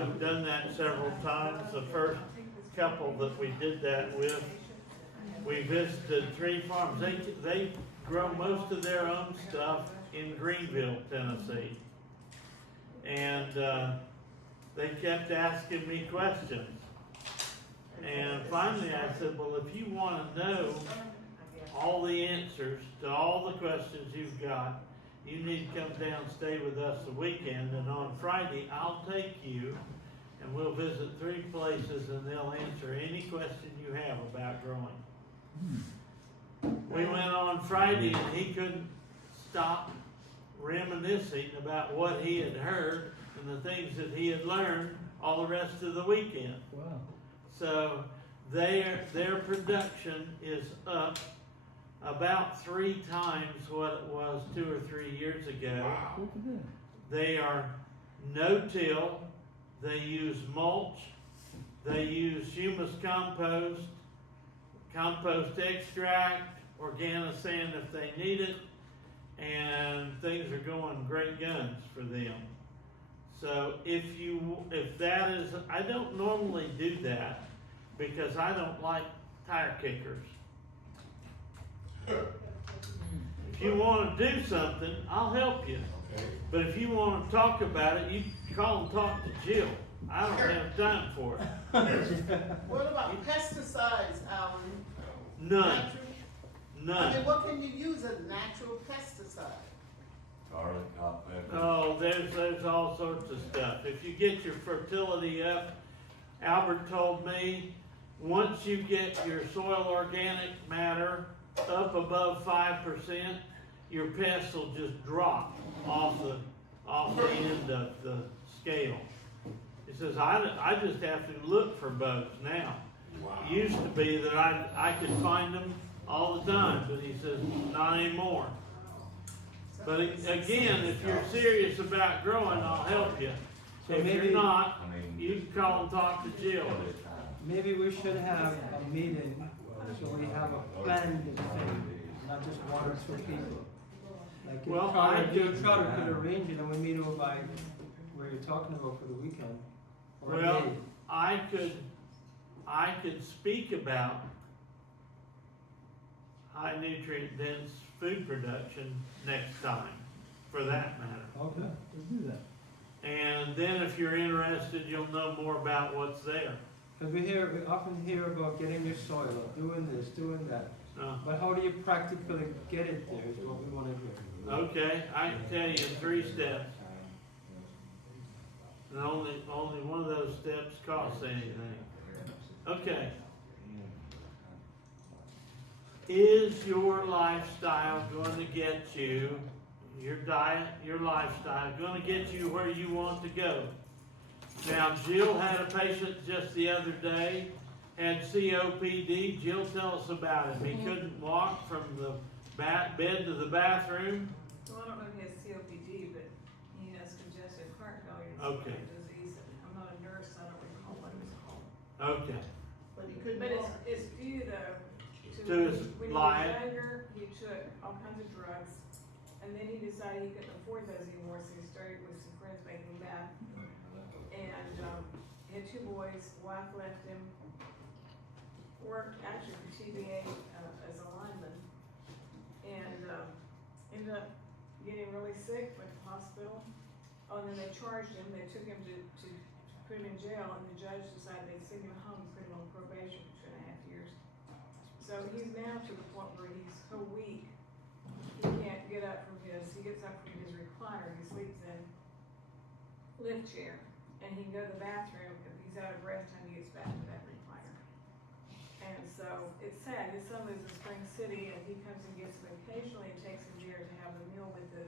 I've done that several times. The first couple that we did that with, we visited 3 farms. They grow most of their own stuff in Greenville, Tennessee. And they kept asking me questions. And finally I said, well, if you want to know all the answers to all the questions you've got, you need to come down and stay with us the weekend, and on Friday I'll take you and we'll visit 3 places and they'll answer any question you have about growing. We went on Friday and he couldn't stop reminiscing about what he had heard and the things that he had learned all the rest of the weekend. Wow. So their production is up about 3 times what it was 2 or 3 years ago. Wow. They are no-till, they use mulch, they use humus compost, compost extract, organosand if they need it, and things are going great guns for them. So if that is, I don't normally do that because I don't like tire kickers. If you want to do something, I'll help you. Okay. But if you want to talk about it, you call and talk to Jill. I don't have time for it. What about pesticides, Alan? None. Natural? I None. mean, what can you use as natural pesticide? Garlic, hot pepper. Oh, there's all sorts of stuff. If you get your fertility up, Albert told me, once you get your soil organic matter up above 5%, your pests will just drop off the end of the scale. He says, I just have to look for bugs now. Wow. It used to be that I could find them all the time, but he says, not anymore. But again, if you're serious about growing, I'll help you. So If maybe- you're not, you can call and talk to Jill. Maybe we should have a meeting, so we have a planned thing, not just 1 or 2 people. Like Well, you could arrange it and we meet over by where you're talking about for the weekend. Or a Well, day. I could speak about high nutrient dense food production next time, for that matter. Okay, let's do that. And then if you're interested, you'll know more about what's there. Because we often hear about getting your soil up, doing this, doing that. Uh, But how do you practically get it there is what we want to hear. Okay, I can tell you in 3 steps. And only one of those steps costs anything. Okay. Is your lifestyle going to get you, your diet, your lifestyle, going to get you where you want to go? Now, Jill had a patient just the other day, had COPD. Jill, tell us about him. He couldn't walk from the bed to the bathroom. Well, I don't know if he has COPD, but he has congestive heart failure. Okay. Disease. I'm not a nurse, so I don't recall what it was called. Okay. But he couldn't But walk. it's due To his when life. he was younger, he took all kinds of drugs, and then he decided he couldn't afford those anymore, so he started with some friends making meth. And he had 2 boys, wife left him, worked actually for TBA as a lineman, and ended up getting really sick, went to the hospital. Oh, and then they charged him, they took him to put him in jail, and the judge decided they'd send him home, put him on probation for 2.5 years. So he's now to the point where he's so weak, he can't get up from he gets up from his recliner, he sleeps in lift chair, and he can go to the bathroom, if he's out of breath time, he gets back to that recliner. And so, it's sad, his son lives in Spring City, and he comes and gets him occasionally, and takes him there to have a meal with the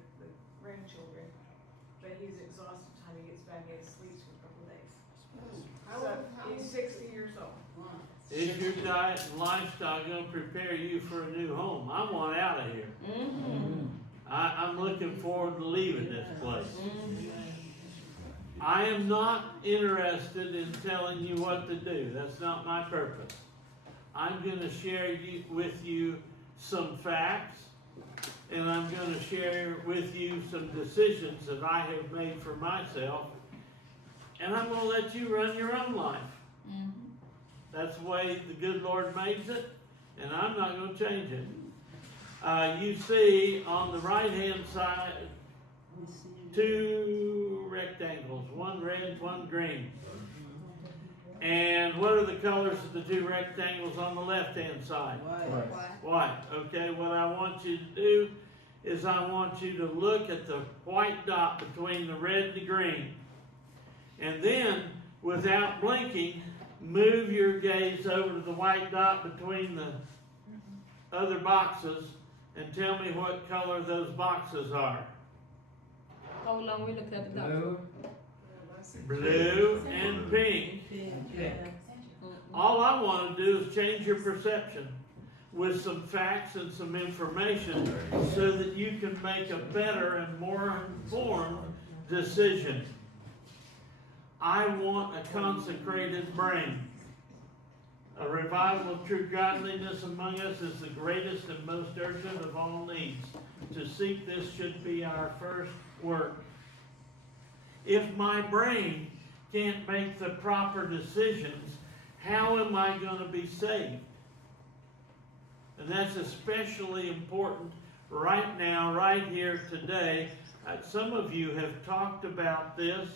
grandchildren, but he's exhausted by the time he gets back and sleeps for a couple of days. So, he's 60 years old. Is your diet and lifestyle going to prepare you for a new home? I want out of here. I'm looking forward to leaving this place. I am not interested in telling you what to do. That's not my purpose. I'm going to share with you some facts, and I'm going to share with you some decisions that I have made for myself. and I'm gonna let you run your own life. Mhm. That's the way the good Lord made it, and I'm not gonna change it. You see on the right-hand side, two rectangles, one red, one green. And what are the colors of the two rectangles on the left-hand side? Why? White. Okay, what I want you to do is I want you to look at the white dot between the red and the green. And then, without blinking, move your gaze over to the white dot between the other boxes and tell me what color those boxes are. How long we look at the Blue, Blue and pink. pink. All I want to do is change your perception with some facts and some information so that you can make a better and more informed decision. I want a consecrated brain. A revival of true godliness among us is the greatest and most urgent of all needs. To seek this should be our first work. If my brain can't make the proper decisions, how am I going to be saved? And that's especially important right now, right here today. Some of you have talked about this,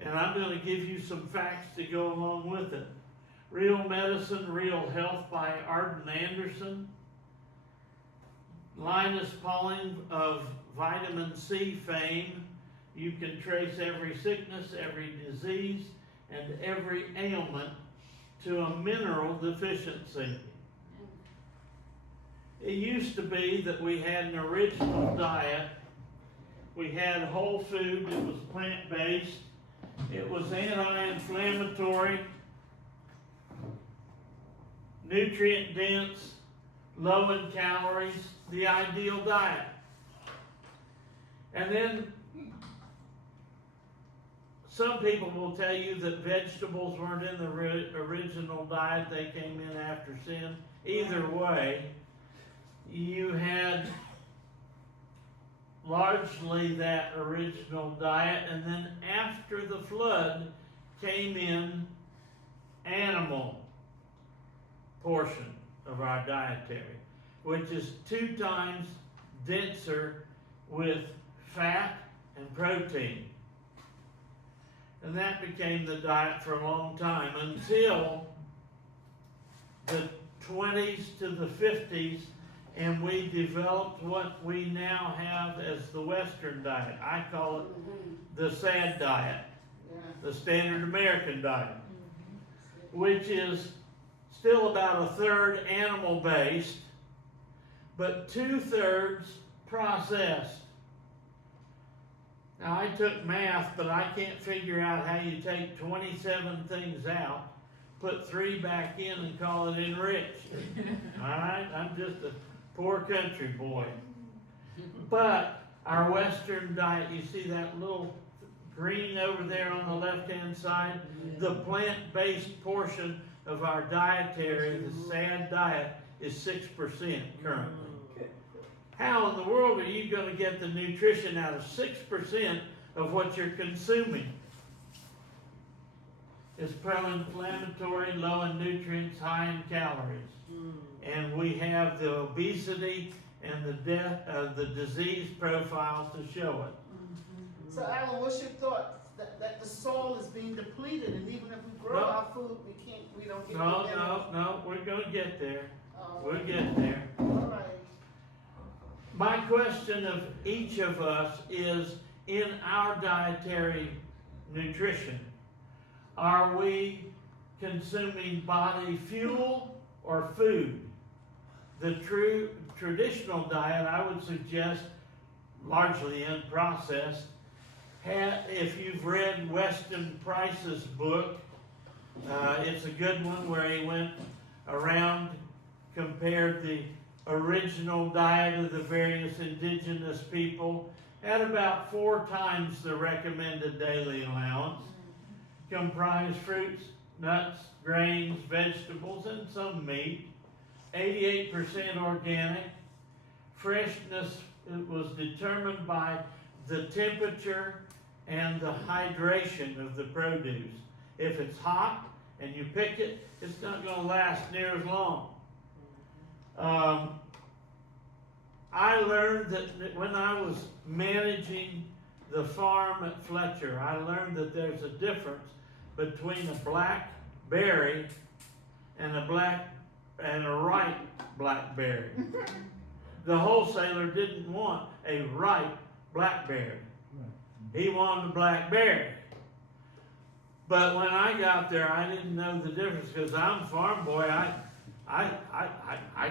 and I'm going to give you some facts to go along with it. Real Medicine, Real Health by Arden Anderson. Linus Pauling of vitamin C fame. You can trace every sickness, every disease, and every ailment to a mineral deficiency. It used to be that we had an original diet. We had whole food, it was plant-based, it was anti-inflammatory, nutrient-dense, low in calories, the ideal diet. And then some people will tell you that vegetables weren't in the original diet, they came in after sin. Either way, you had largely that original diet, and then after the flood came in animal portion of our dietary, which is 2 times denser with fat and protein. And that became the diet for a long time until the 20s to the 50s, and we developed what we now have as the Western diet. I call it the SAD diet, the Standard American diet, which is still about 1/3 animal-based, but 2/3 processed. Now, I took math, but I can't figure out how you take 27 things out, put 3 back in, and call it enriched. All right? I'm just a poor country boy. But our Western diet, you see that little green over there on the left-hand side? The plant-based portion of our dietary, the SAD diet, is 6% currently. How in the world are you going to get the nutrition out of 6% of what you're consuming? It's pro-inflammatory, low in nutrients, high in calories. And we have the obesity and the disease profile to show it. So Alan, what's your thought? That the soil is being depleted, and even if we grow No. our food, we don't get the minerals. No, we're going to get there. Oh, We'll get there. all right. My question of each of us is, in our dietary nutrition, are we consuming body fuel or food? The true traditional diet, I would suggest, largely unprocessed. If you've read Weston Price's book, it's a good one where he went around, compared the original diet of the various indigenous people at about 4 times the recommended daily allowance. Comprised fruits, nuts, grains, vegetables, and some meat. 88% organic. Freshness was determined by the temperature and the hydration of the produce. If it's hot and you pick it, it's not going to last near as long. I learned that when I was managing the farm at Fletcher, I learned that there's a difference between a black berry and a ripe blackberry. The wholesaler didn't want a ripe blackberry. He wanted a blackberry. But when I got there, I didn't know the difference because I'm a farm boy. I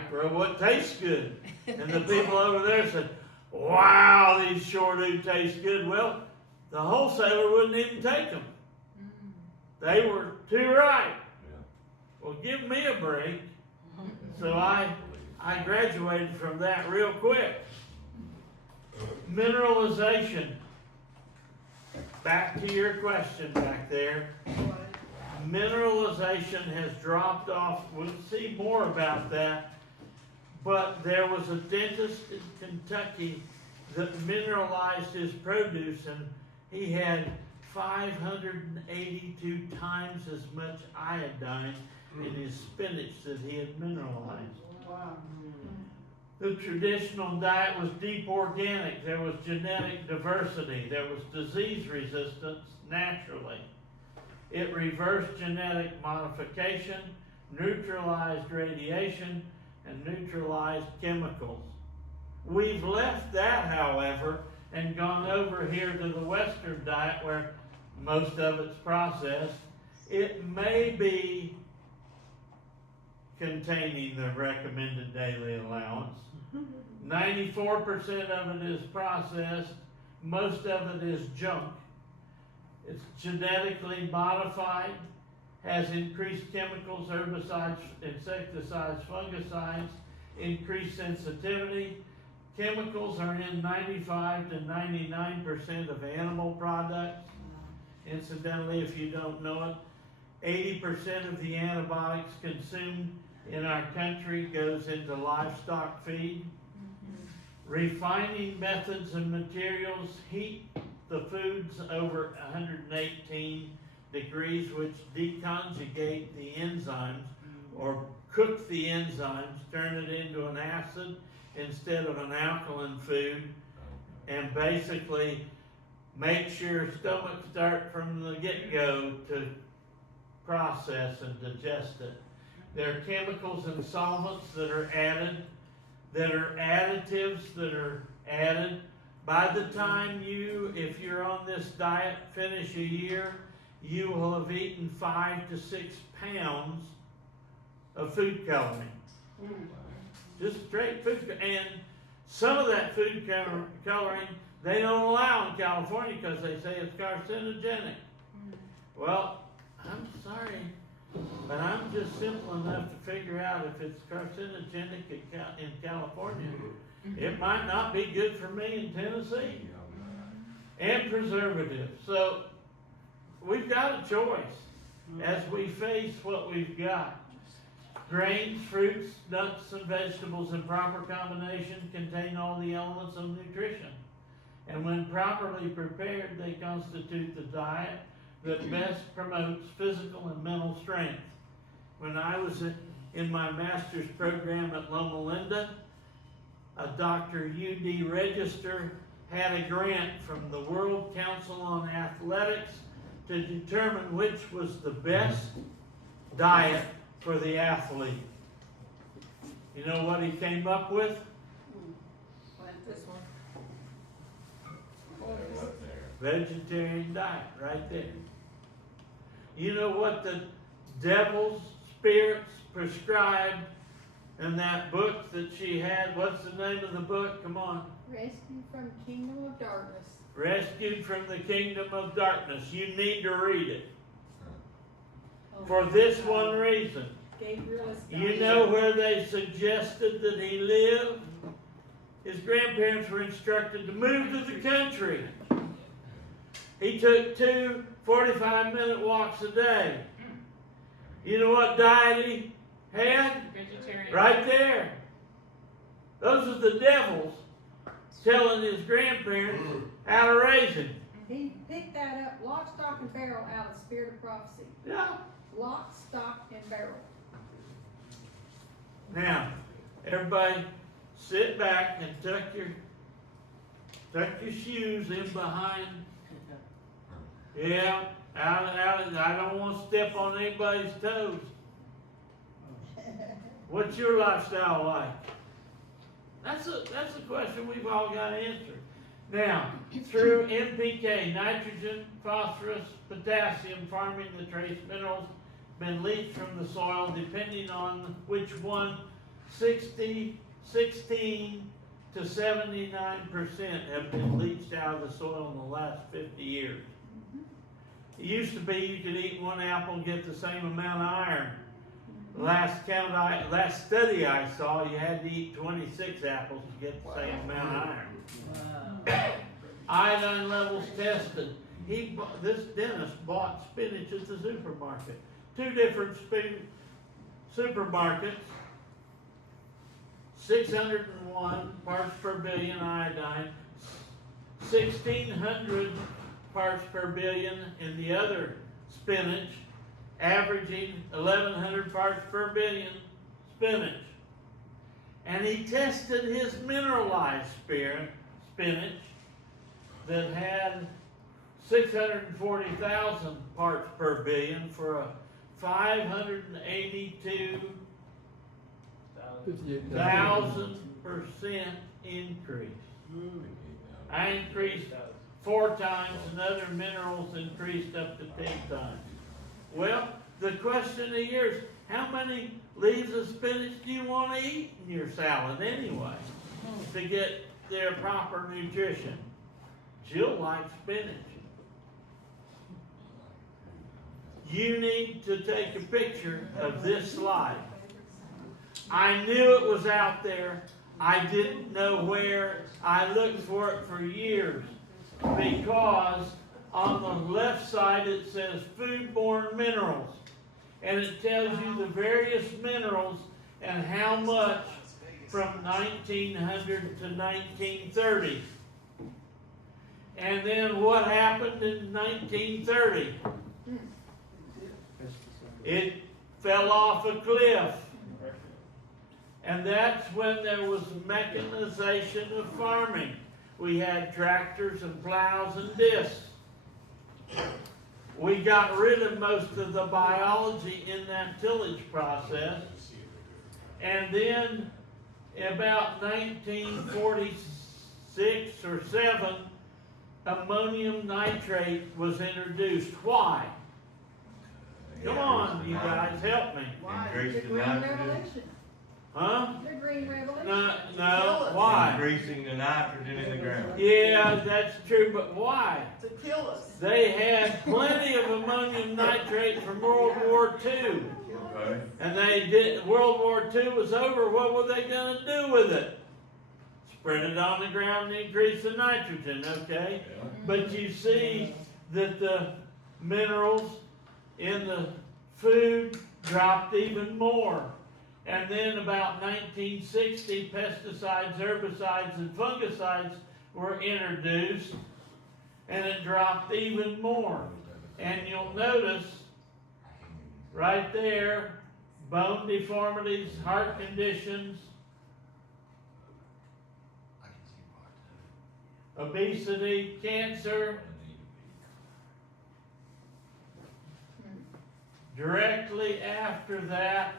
grow what tastes good. And the people over there said, wow, these sure do taste good. Well, the wholesaler wouldn't even take them. They were too ripe. Well, give me a break. So I graduated from that real quick. Mineralization. Back to your question back there. Mineralization has dropped off. We'll see more about that. But there was a dentist in Kentucky that mineralized his produce, and he had 582 times as much iodine in his spinach that he had mineralized. Wow. The traditional diet was deep organic. There was genetic diversity. There was disease resistance naturally. It reversed genetic modification, neutralized radiation, and neutralized chemicals. We've left that, however, and gone over here to the Western diet where most of it's processed. It may be containing the recommended daily allowance. 94% of it is processed. Most of it is junk. It's genetically modified, has increased chemicals, herbicides, insecticides, fungicides, increased sensitivity. Chemicals are in 95 to 99% of animal products. Incidentally, if you don't know it, 80% of the antibiotics consumed in our country goes into livestock feed. Refining methods and materials heat the foods over 118 degrees, which deconjugate the enzymes or cook the enzymes, turn it into an acid instead of an alkaline food, and basically make sure stomachs start from the get-go to process and digest it. There are chemicals and solvents that are added, that are additives that are added. By the time you, if you're on this diet, finish a year, you will have eaten 5 to 6 pounds of food coloring. Just straight food. And some of that food coloring they don't allow in California because they say it's carcinogenic. Well, I'm sorry, but I'm just simple enough to figure out if it's carcinogenic in California. It might not be good for me in Tennessee. And preservatives. So we've got a choice as we face what we've got. Grains, fruits, nuts, and vegetables in proper combination contain all the elements of nutrition. And when properly prepared, they constitute the diet that best promotes physical and mental strength. When I was in my master's program at Loma Linda, a Dr. U.D. Register had a grant from the World Council on Athletics to determine which was the best diet for the athlete. You know what he came up with? This one. Vegetarian diet, right there. You know what the devil's spirits prescribed in that book that she had? What's the name of the book? Come on. Rescued from the Kingdom of Darkness. Rescued from the Kingdom of Darkness. You need to read it. For this one reason. You know where they suggested that he lived? His grandparents were instructed to move to the country. He took 2 45-minute walks a day. You know what diet he had? Vegetarian. Right there. Those are the devils telling his grandparents how to raise him. he picked that up, lock, stock, and barrel out of Spirit of Prophecy. Yeah. Lock, stock, and barrel. Now, everybody sit back and tuck your shoes in behind. Yeah, I don't want to step on anybody's toes. What's your lifestyle like? That's a question we've all got to answer. Now, through NPK, nitrogen, phosphorus, potassium, farming the trace minerals been leached from the soil, depending on which one, 16 to 79% have been leached out of the soil in the last 50 years. It used to be you could eat one apple and get the same amount of iron. Last study I saw, you had to eat 26 apples to get the same amount of iron. Wow. Iodine levels tested. This dentist bought spinach at the supermarket. 2 different supermarkets. 601 parts per billion iodine. 1,600 parts per billion in the other spinach, averaging 1,100 parts per billion spinach. And he tested his mineralized spinach that had 640,000 parts per billion for a 582,000% increase. I increased 4 times and other minerals increased up to 10 times. Well, the question of the year is, how many leaves of spinach do you want to eat in your salad anyway to get their proper nutrition? Jill likes spinach. You need to take a picture of this slide. I knew it was out there. I didn't know where. I looked for it for years because on the left side it says foodborne minerals. And it tells you the various minerals and how much from 1900 to 1930. And then what happened in 1930? It fell off a cliff. And that's when there was mechanization of farming. We had tractors and plows and discs. We got rid of most of the biology in that tillage process. And then about 1946 or 7, ammonium nitrate was introduced. Why? Come on, you guys, help me. Why? Increase The the Green nitrogen. Revelation. Huh? The Green Revelation. No, why? Increasing the nitrogen in the ground. Yeah, that's true, but why? To kill us. They had plenty of ammonium nitrate from World War II. Okay. And World War II was over, what were they gonna do with it? Spread it on the ground and increase the nitrogen, okay? Yeah. But you see that the minerals in the food dropped even more. And then about 1960, pesticides, herbicides, and fungicides were introduced, and it dropped even more. And you'll notice right there, bone deformities, heart conditions, obesity, cancer. Directly after that,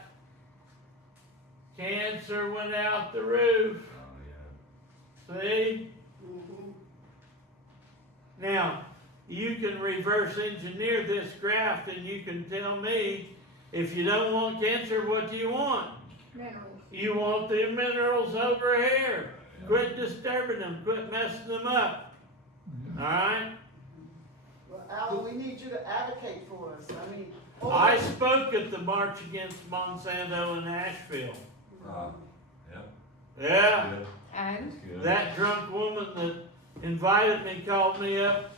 cancer went out the roof. See? Now, you can reverse engineer this graph and you can tell me, if you don't want cancer, what do you want? Minerals. You want the minerals over here. Quit disturbing them, quit messing them up. Alright? Well, Alan, we need you to advocate for us. I mean, I spoke at the March Against Monsanto in Asheville. Yep. Yeah. Good. And Good. That drunk woman that invited me called me up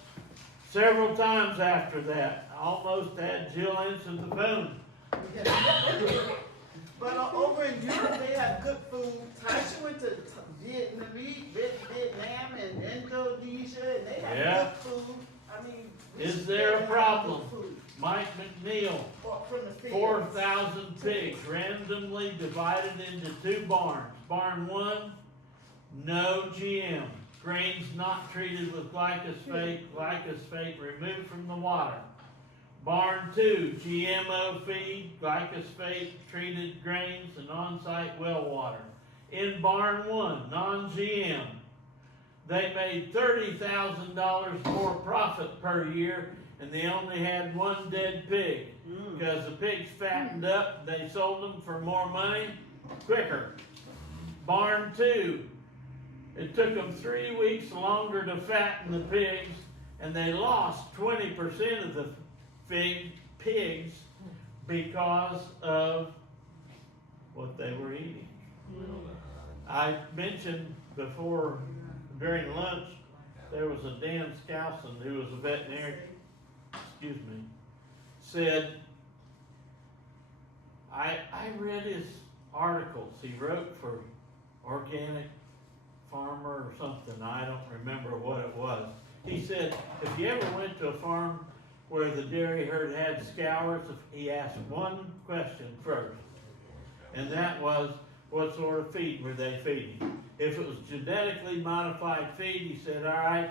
several times after that. I almost had Jill answer the phone. but over in Europe, they have good food. Tasha went to Vietnam and Indonesia, and they have Yeah. good food. I mean. Is there a problem? Mike McNeil, Or from the fields. 4,000 pigs randomly divided into 2 barns. Barn 1, no GM. Grains not treated with glyphosate removed from the water. Barn 2, GMO feed, glyphosate treated grains, and on-site well water. In barn 1, non-GM, they made $30,000 more profit per year, and they only had 1 dead pig. Because the pigs fattened up, they sold them for more money quicker. Barn 2, it took them 3 weeks longer to fatten the pigs, and they lost 20% of the pigs because of what they were eating. I mentioned before, during lunch, there was a Dan Skousen who was a veterinarian, said, I read his articles he wrote for Organic Farmer or something, I don't remember what it was. He said, if you ever went to a farm where the dairy herd had scours, he asked one question first, and that was, what sort of feed were they feeding? If it was genetically modified feed, he said, all right,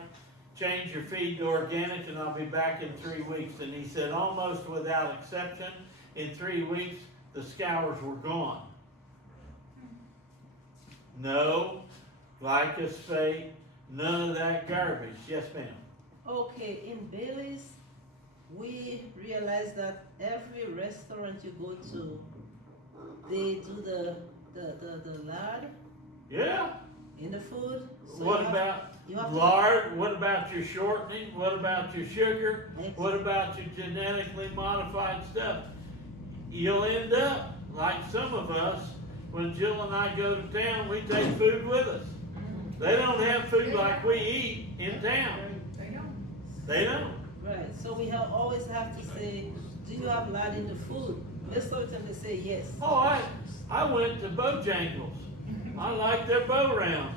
change your feed to organic and I'll be back in 3 weeks. And he said, almost without exception, in 3 weeks, the scours were gone. No glyphosate, none of that garbage. Yes, ma'am. Okay, in Bailey's, we realized that every restaurant you go to, they do the lard Yeah. in the food. So What you have- about you have to- lard? What about your shortening? What about your sugar? Next. What about your genetically modified stuff? You'll end up like some of us, when Jill and I go to town, we take food with us. They don't have food like we eat in town. They don't. Right, so we always have to say, do you have lard in the food? Most of the time they say yes. Oh, I went to Bojangles. I like their bow rounds.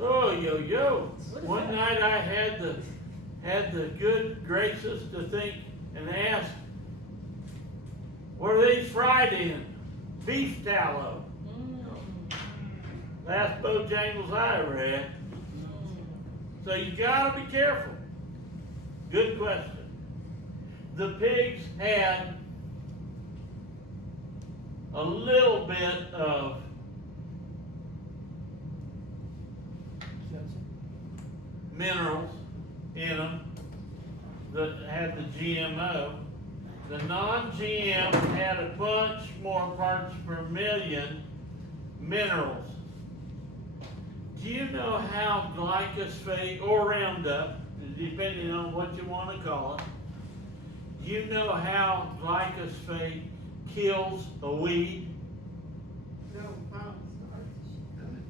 Oh, yo. One night I had the good graces to think and ask, what are these fried in? Beef tallow. Last Bojangles I ever had. So you gotta be careful. Good question. The pigs had a little bit of minerals in them that had the GMO. The non-GM had a bunch more parts per million minerals. Do you know how glyphosate or Roundup, depending on what you want to call it, do you know how glyphosate kills a weed? No,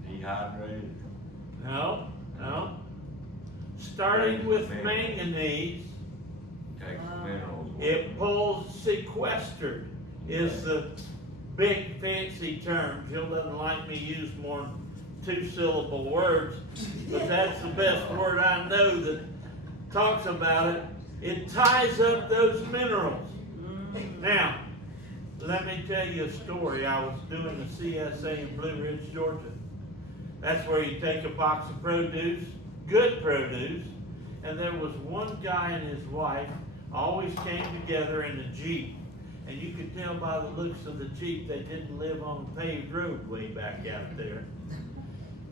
Dehydrated. No. Starting with manganese, Takes the minerals. it pulls sequestered is the big fancy term. Jill doesn't like me use more than 2-syllable words, but that's the best word I know that talks about it. It ties up those minerals. Now, let me tell you a story. I was doing a CSA in Blue Ridge, Georgia. That's where you take a box of produce, good produce, and there was one guy and his wife always came together in a Jeep. And you could tell by the looks of the Jeep they didn't live on a paved road way back out there.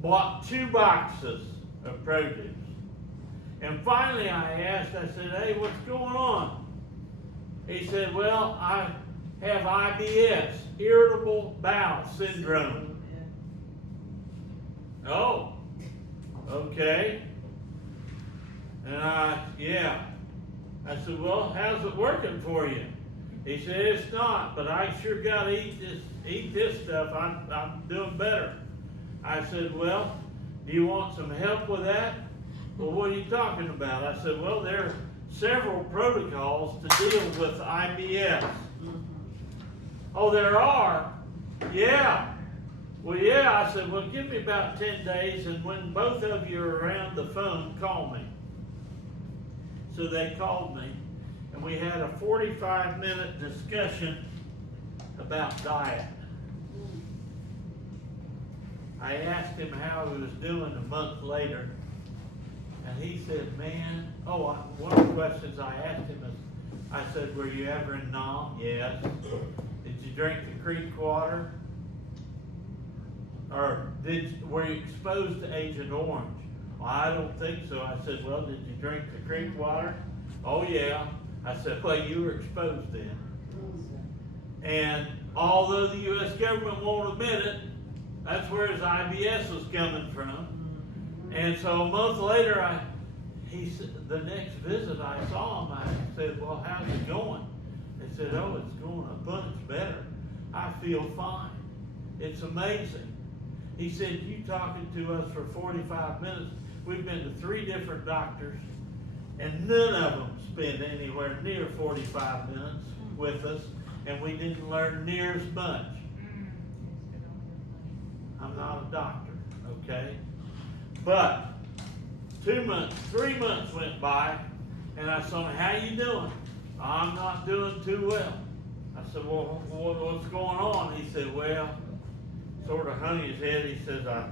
Bought 2 boxes of produce. And finally I asked, I said, hey, what's going on? He said, well, I have IBS, irritable bowel syndrome. Oh, okay. And I said, well, how's it working for you? He said, it's not, but I sure gotta eat this stuff. I'm doing better. I said, well, do you want some help with that? Well, what are you talking about? I said, well, there are several protocols to deal with IBS. Oh, there are? Yeah. Well, yeah. I said, well, give me about 10 days, and when both of you are around the phone, call me. So they called me, and we had a 45-minute discussion about diet. I asked him how he was doing a month later, and he said, man, one of the questions I asked him is, I said, were you ever in Nam? Yes. Did you drink the creek water? Or were you exposed to Agent Orange? Well, I don't think so. I said, well, did you drink the creek water? Oh yeah. I said, well, you were exposed then. And although the U.S. government won't admit it, that's where his IBS was coming from. And so a month later, the next visit I saw him, I said, well, how's it going? They said, oh, it's going a bunch better. I feel fine. It's amazing. He said, you talking to us for 45 minutes. We've been to 3 different doctors, and none of them spent anywhere near 45 minutes with us, and we didn't learn near as much. I'm not a doctor, okay? But 3 months went by, and I said, how you doing? I'm not doing too well. I said, well, what's going on? He said, well, sort of hung his head. He says, I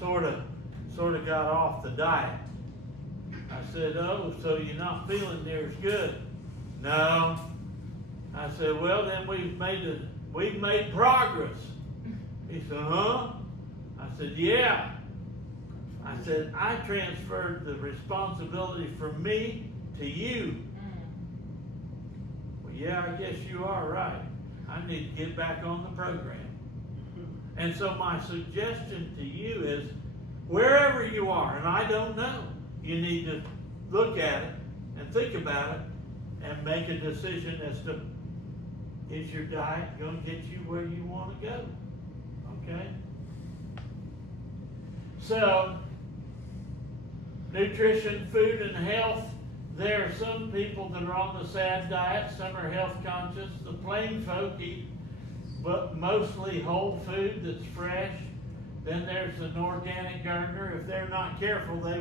sort of got off the diet. I said, oh, so you're not feeling near as good? No. I said, well, then we've made progress. He said, huh? I said, yeah. I said, I transferred the responsibility from me to you. Well, yeah, I guess you are right. I need to get back on the program. And so my suggestion to you is, wherever you are, and I don't know, you need to look at it and think about it and make a decision as to, is your diet going to get you where you want to go? Okay? So, nutrition, food, and health. There are some people that are on the SAD diet. Some are health conscious. The plain folk eat but mostly whole food that's fresh. Then there's an organic gardener. If they're not careful, they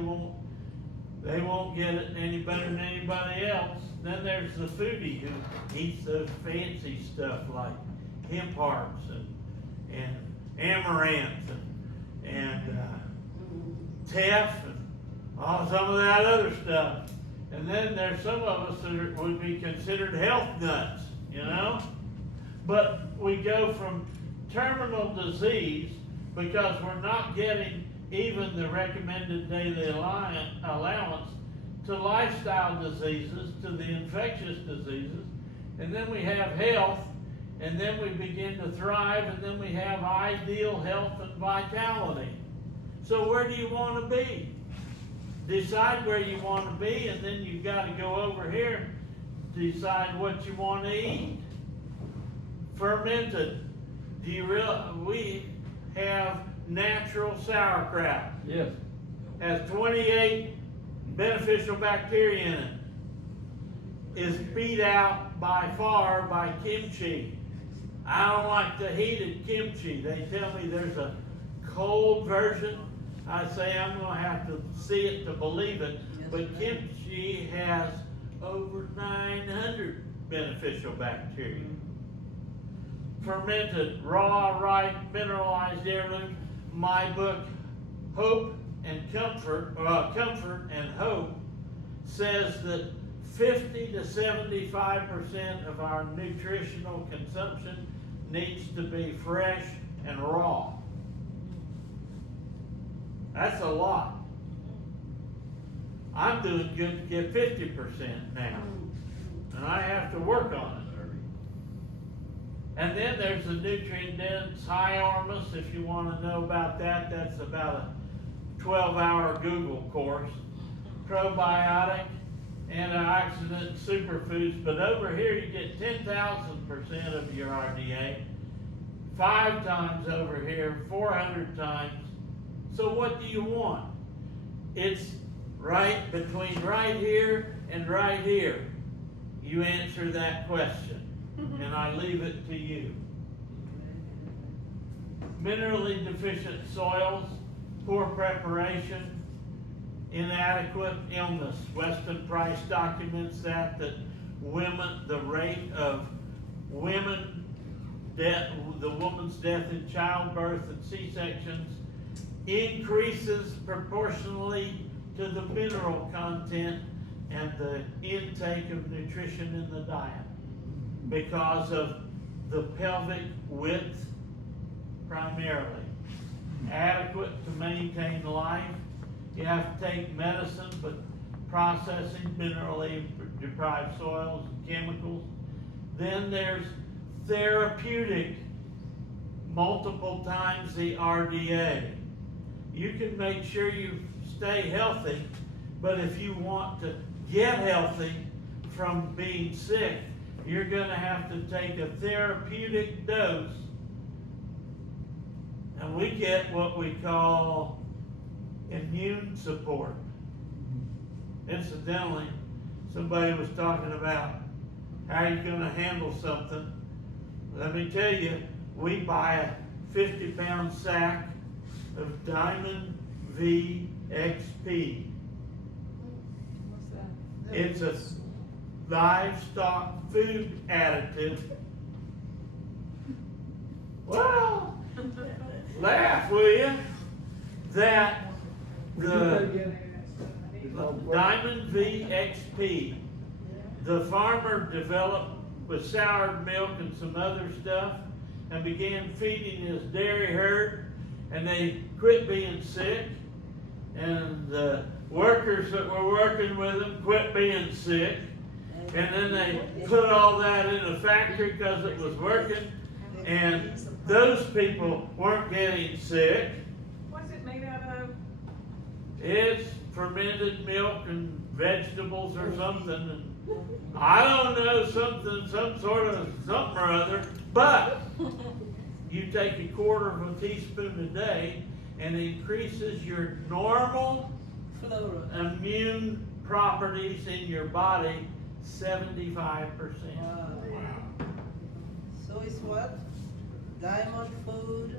won't get it any better than anybody else. Then there's the foodie who eats those fancy stuff like hemp hearts and amaranth and teff and some of that other stuff. And then there's some of us that would be considered health nuts, you know? But we go from terminal disease because we're not getting even the recommended daily allowance to lifestyle diseases, to the infectious diseases, and then we have health, and then we begin to thrive, and then we have ideal health and vitality. So where do you want to be? Decide where you want to be, and then you've got to go over here, decide what you want to eat. Fermented. We have natural sauerkraut. Yes. Has 28 beneficial bacteria in it. Is beat out by far by kimchi. I don't like the heated kimchi. They tell me there's a cold version. I say I'm going to have to see it to believe it. But kimchi has over 900 beneficial bacteria. Fermented, raw, ripe, mineralized heirloom. My book, Hope and Comfort and Hope, says that 50 to 75% of our nutritional consumption needs to be fresh and raw. That's a lot. I'm doing good to get 50% now, and I have to work on it. And then there's the nutrient-dense high Armus. If you want to know about that, that's about a 12-hour Google course. Probiotic, antioxidant, superfoods. But over here you get 10,000% of your RDA. 5 times over here, 400 times. So what do you want? It's right between right here and right here. You answer that question. And I leave it to you. Minerally deficient soils, poor preparation, inadequate illness. Weston Price documents that women, the rate of women death, the woman's death in childbirth and C-sections increases proportionally to the mineral content and the intake of nutrition in the diet because of the pelvic width primarily. Adequate to maintain life. You have to take medicine, but processing minerally deprived soils and chemicals. Then there's therapeutic, multiple times the RDA. You can make sure you stay healthy, but if you want to get healthy from being sick, you're gonna have to take a therapeutic dose. And we get what we call immune support. Incidentally, somebody was talking about how you're gonna handle something. Let me tell you, we buy a 50-pound sack of Diamond V XP. What's that? It's a livestock food additive. Well, laugh, will you? That the Diamond V XP, the farmer developed with soured milk and some other stuff and began feeding his dairy herd, and they quit being sick, and the workers that were working with them quit being sick, and then they put all that in a factory because it was working, and those people weren't getting sick. What's it made out of? It's fermented milk and vegetables or something, and I don't know, some sort of something or other, but you take a quarter of a teaspoon a day and it increases your normal Flora. immune properties in your body 75%. Wow. So it's what? Diamond food?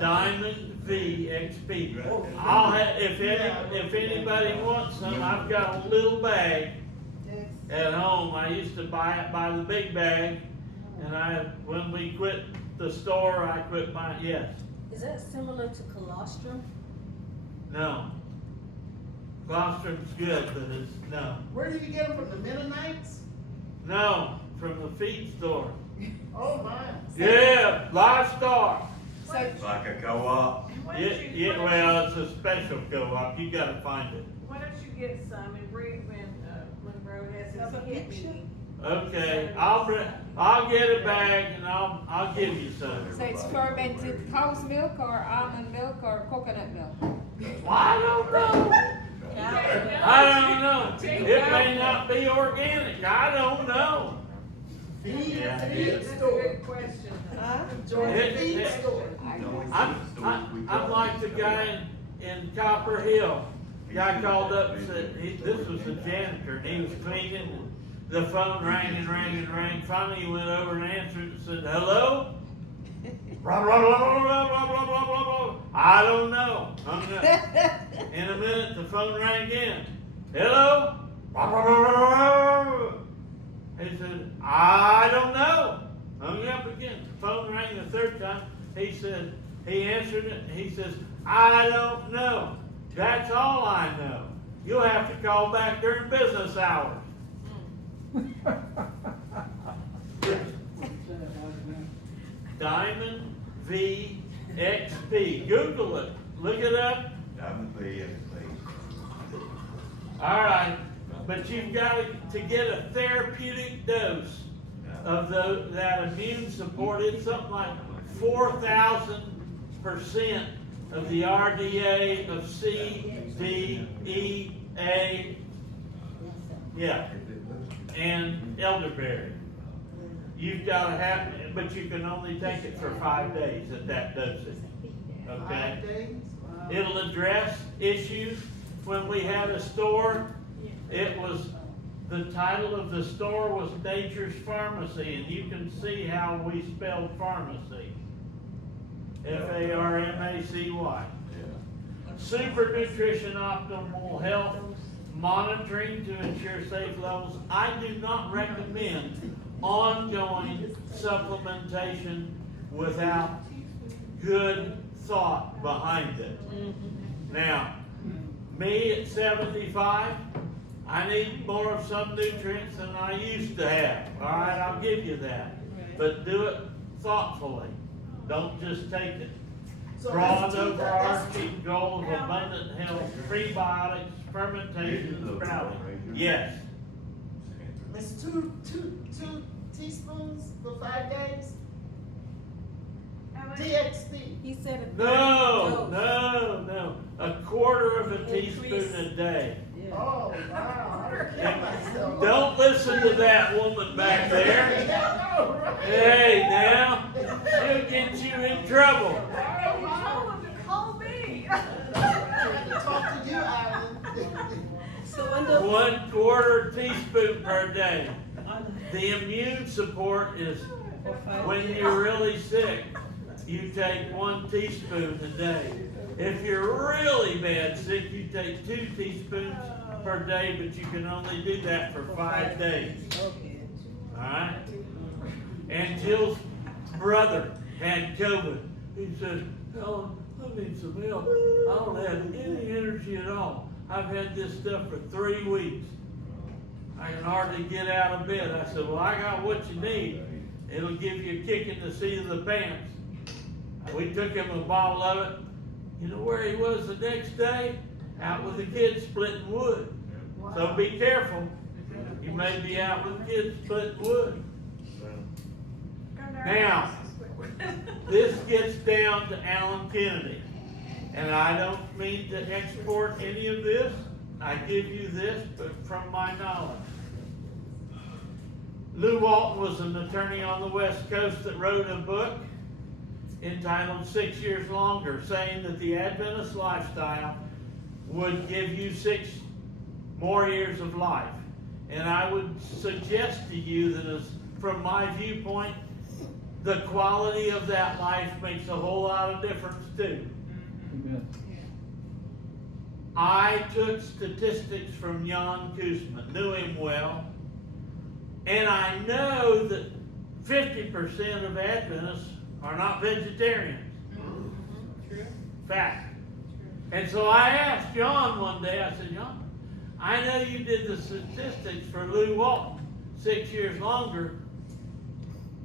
Diamond V XP. I'll have, if anybody wants some, I've got a little bag Yes. at home. I used to buy it by the big bag, and when we quit the store, I quit buying. Yes. Is that similar to colostrum? No. Colostrum good, but it's no. Where do you get them from, the Mennonites? No, from the feed store. Oh, my. Yeah, livestock. It's like a co-op. Why don't you, Yeah, well, it's a special co-op. You gotta find it. why don't you get some and bring it when Monroe has his Have a hit picture? meeting? Okay, I'll get a bag and I'll give you some. So it's fermented cow's milk or almond milk or coconut milk? Well, I don't know. I don't know. It may not be organic. I don't know. Feed Yeah. feed That's a store. good question. Huh? Georgia It- feed it- store. I'm like the guy in Copper Hill. Guy called up and said, this was the janitor, and he was cleaning, and the phone rang and rang and rang. Finally, he went over and answered and said, hello? Blah, blah, blah, blah, blah, blah, blah, blah, blah, blah. I don't know. Hung up. In a minute, the phone rang again. Hello? Blah, blah, blah, blah, blah. He said, I don't know. Hung up again. The phone rang the third time. He said, he answered it. He says, I don't know. That's all I know. You'll have to call back during business hours. Diamond V XP. Google it. Look it up. Diamond V XP. All right. But you've got to get a therapeutic dose of that immune support. It's something like 4,000% of the RDA of C, D, E, A, yeah, and elderberry. You've got to have, but you can only take it for 5 days at that dosage. Okay? 5 days? Wow. It'll address issues. When we had a store, it was, the title of the store was Nature's Pharmacy, and you can see how we spelled pharmacy. F-A-R-M-A-C-Y. super nutrition, optimal health, monitoring to ensure safe levels. I do not recommend ongoing supplementation without good thought behind it. Now, me at 75, I need more of some nutrients than I used to have. All right, I'll give you that. But do it thoughtfully. Don't just take it. So Broad that's two- overarching goal of abundant health, prebiotics, fermentation, sprouting. Yes. It's two teaspoons for 5 days. Alex, DXD. He said a No, dose. no. A quarter of a teaspoon Increase. a day. Yeah. Oh, wow. I kill myself. Don't listen to that woman back there. Yeah, I know, right? Hey, now, she'll get you in trouble. and you told him to call me. Trying to talk to you, Alan. So when the 1/4 teaspoon per day. The immune support is for 5 when days. you're really sick, you take 1 teaspoon a day. If you're really bad sick, you take 2 teaspoons per day, but you can only do that for 5 days. Okay. Alright? And Jill's brother had COVID. He said, Helen, I need some help. I don't have any energy at all. I've had this stuff for 3 weeks. I can hardly get out of bed. I said, well, I got what you need. It'll give you a kick in the seat of the pants. We took him a bottle of it. You know where he was the next day? Out with the kids splitting wood. So be careful. You may be out with kids splitting wood. Now, this gets down to Alan Kennedy. And I don't mean to export any of this. I give you this, but from my knowledge. Lou Walton was an attorney on the West Coast that wrote a book entitled 6 Years Longer, saying that the Adventist lifestyle would give you 6 more years of life. And I would suggest to you that from my viewpoint, the quality of that life makes a whole lot of difference too. Amen. I took statistics from Jan Koosman, knew him well, and I know that 50% of Adventists are not vegetarians. Fact. And so I asked John one day, I said, John, I know you did the statistics for Lou Walton, 6 years longer.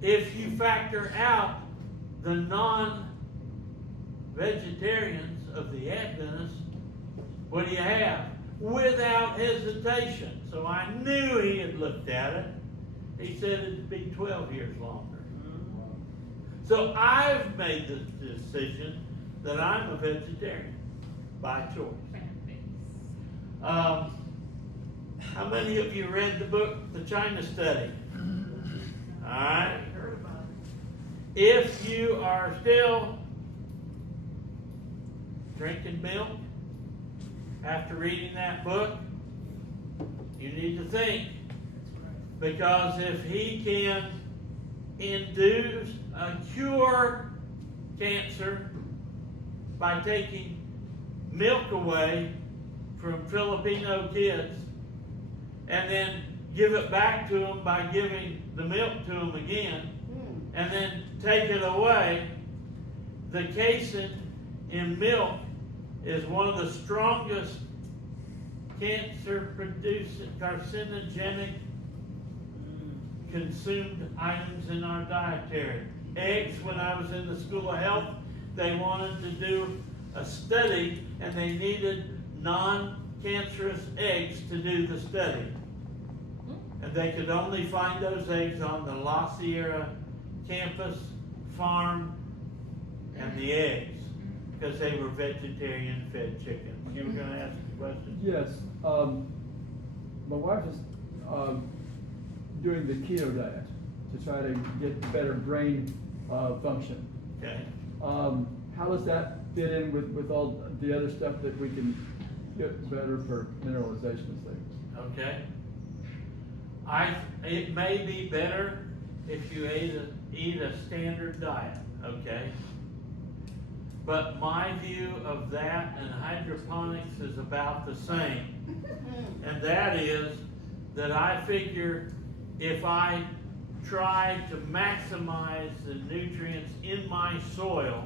If you factor out the non-vegetarians of the Adventists, what do you have? Without hesitation. So I knew he had looked at it. He said it'd be 12 years longer. So I've made the decision that I'm a vegetarian by choice. How many of you read the book, The China Study? All right. If you are still drinking milk after reading that book, you need to think. Because if he can induce a cure cancer by taking milk away from Filipino kids and then give it back to them by giving the milk to them again and then take it away, the casein in milk is one of the strongest cancer-producing, carcinogenic consumed items in our dietary. Eggs, when I was in the School of Health, they wanted to do a study and they needed non-cancerous eggs to do the study. And they could only find those eggs on the La Sierra campus, farm, and the eggs, because they were vegetarian fed chickens. You were gonna ask a question? Yes, my wife is doing the keto diet to try to get better brain function. Okay. How does that fit in with all the other stuff that we can get better for mineralization and things? Okay. It may be better if you eat a standard diet, okay? but my view of that and hydroponics is about the same. And that is that I figure if I try to maximize the nutrients in my soil,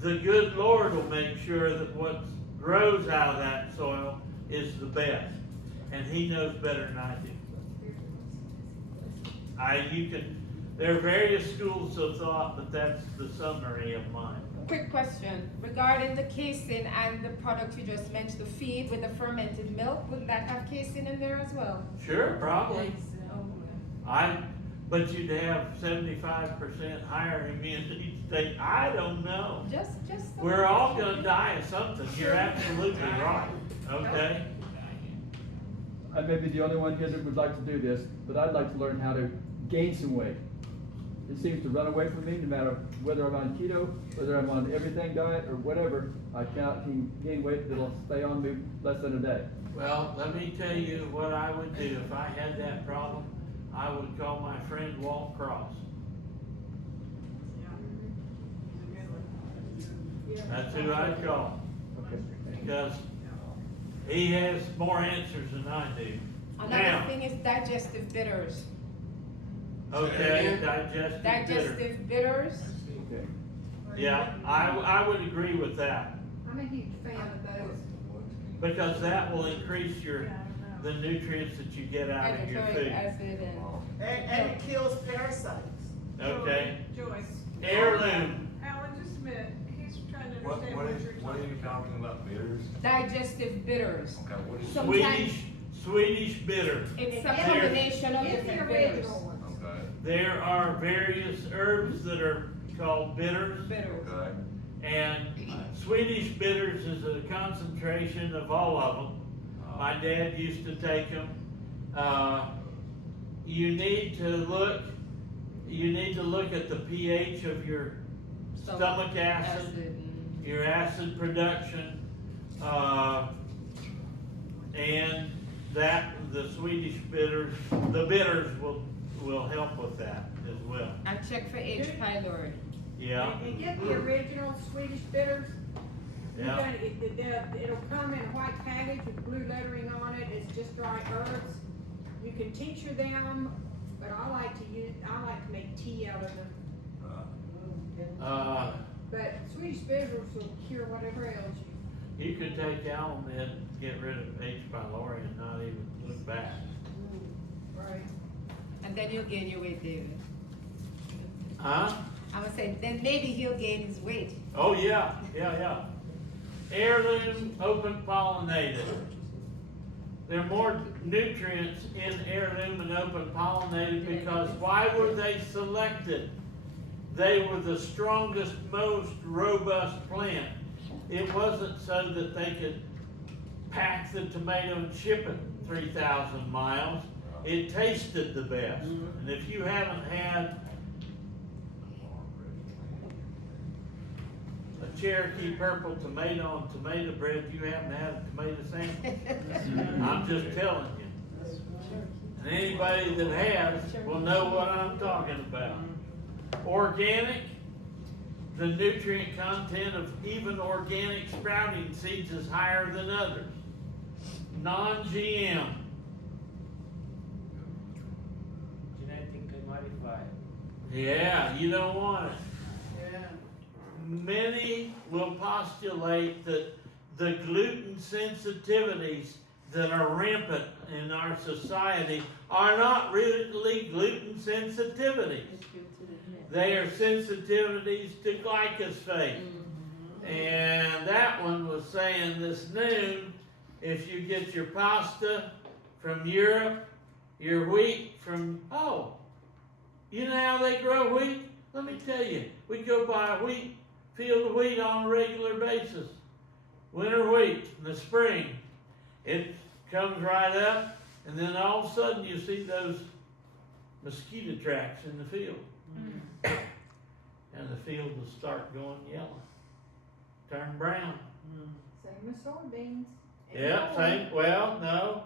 the good Lord will make sure that what grows out of that soil is the best. And He knows better than I do. There are various schools of thought, but that's the summary of mine. Quick question, regarding the casein and the product you just mentioned, the feed with the fermented milk, would that have casein in there as well? Sure, probably. But you'd have 75% higher immunity state. I don't know. Just. We're all gonna die of something. You're absolutely right. Okay? I may be the only one here that would like to do this, but I'd like to learn how to gain some weight. It seems to run away from me no matter whether I'm on keto, whether I'm on everything diet or whatever. I can gain weight that'll stay on me less than a day. Well, let me tell you what I would do if I had that problem. I would call my friend Walt Cross. That's who I'd call. Okay. Because he has more answers than I do. Another Now, thing is digestive bitters. okay, digestive bitter. Digestive bitters. Okay. Yeah, I would agree with that. I'm a huge fan of those. Because that will increase the nutrients that you get out of your Hydrochloric food. acid And it kills parasites. Okay? Joyce. Heirloom. Alan, just a minute, he's trying to What, understand what what is, you're what are talking you about. talking about, bitters? digestive bitters. Okay, what is? Sometimes Swedish bitter. it's a There- combination of It's the different bitters. original one. Okay, There are various herbs that are called bitters. Bitters. okay. And Swedish bitters is a concentration of all of them. My dad used to take them. You need to look at the pH of your stomach acid, your acid production, and the Swedish bitters, the bitters will help with that as well. And check for H. pylori. Yeah, And get the original Swedish bitters. yeah. It'll come in a white package with blue lettering on it, it's just dry herbs. You can tincture them, but I like to make tea out of them. But Swedish bitters will cure whatever ails you. You could take Almond, get rid of H. pylori and not even look back. Right. And then you'll gain your weight, David. Huh? I would say, then maybe he'll gain his weight. Oh, yeah. Heirloom, open pollinated. There are more nutrients in heirloom and open pollinated because why were they selected? They were the strongest, most robust plant. It wasn't so that they could pack the tomato and ship it 3,000 miles. It tasted the best. And if you haven't had a Cherokee purple tomato and tomato bread, you haven't had a tomato sandwich. I'm just telling you. And anybody that has will know what I'm talking about. Organic, the nutrient content of even organic sprouting seeds is higher than others. Non-GM. Genetically modified. Yeah, you don't want it. Many will postulate that the gluten sensitivities that are rampant in our society are not really gluten sensitivities. They are sensitivities to glyphosate. And that one was saying this noon, if you get your pasta from Europe, your wheat from, you know how they grow wheat? Let me tell you, we go buy a field of wheat on a regular basis. Winter wheat in the spring. It comes right up, and then all of a sudden you see those mosquito tracks in the field. And the field will start going yellow, turn brown. Same with soybeans. Yeah, same. Well, no.